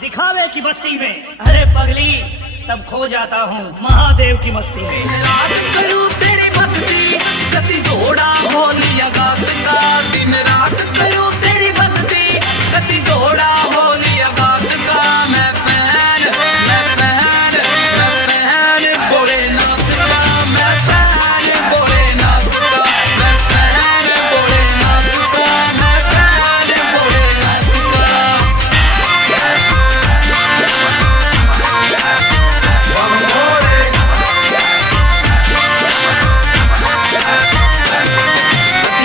दिखावे की बस्ती में। अरे पगली तब खो जाता हूँ महादेव की मस्ती में। रात करूँ तेरी भक्ति गति जोड़ा होलिया गात का, दिन रात करूँ तेरी भक्ति गति जोड़ा होलिया गात का। मैं फैन भोलेनाथ का, मैं फैन भोलेनाथ का, मैं फैन भोलेनाथ का, मैं फैन भोलेनाथ का।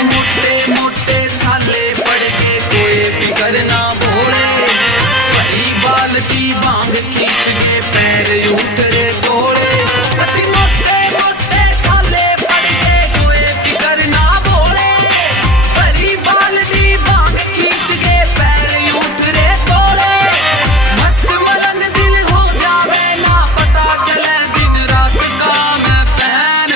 मोटे मोटे छाले पड़ के कोई फिकर ना भोले, भरी बाल्टी बांग खींच के पैर उतरे तोड़े। कति मोटे मोटे छाले पड़ के कोई फिकर ना भोले, भरी बाल्टी बांग खींच के पैर उतरे तोड़े। मस्त मलंग दिल हो जावे ना पता चले दिन रात का। मैं फैन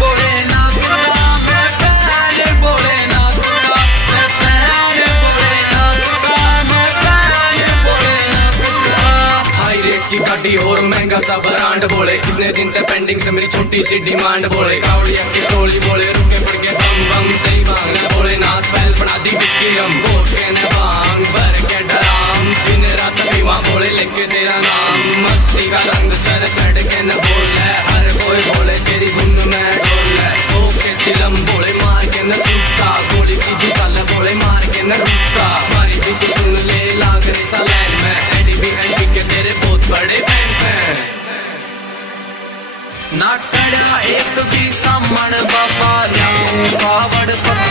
भोलेनाथ का, मैं फैन भोलेनाथ का, मैं फैन भोलेनाथ का, मैं फैन भोलेनाथ का। हाई रेट की गाड़ी और महंगा सा ब्रांड बोले, कितने दिन तक पेंडिंग से मेरी छोटी सी डिमांड बोले। कावड़िया की टोली बोले रुके पड़ के दम बम तेरी मांग भोलेनाथ पहल बना दी किसकी हम वोट के न भांग भर के डराम, दिन रात पीवा बोले लेके तेरा नाम। मस्ती का रंग सर चढ़ के न बोले, हर कोई बोले तेरी धुन में डोले। ओके चिलम बोले मार के न सूखता, गोली की जी पल बोले मार के न रुकता। मारी भी तू सुन ले लाग रे सा लाइन में, एडी भी एंटी के तेरे बहुत बड़े फैंस हैं। ना टड़ा एक भी सामण बाबा ल्याऊं कावड़ पत्थर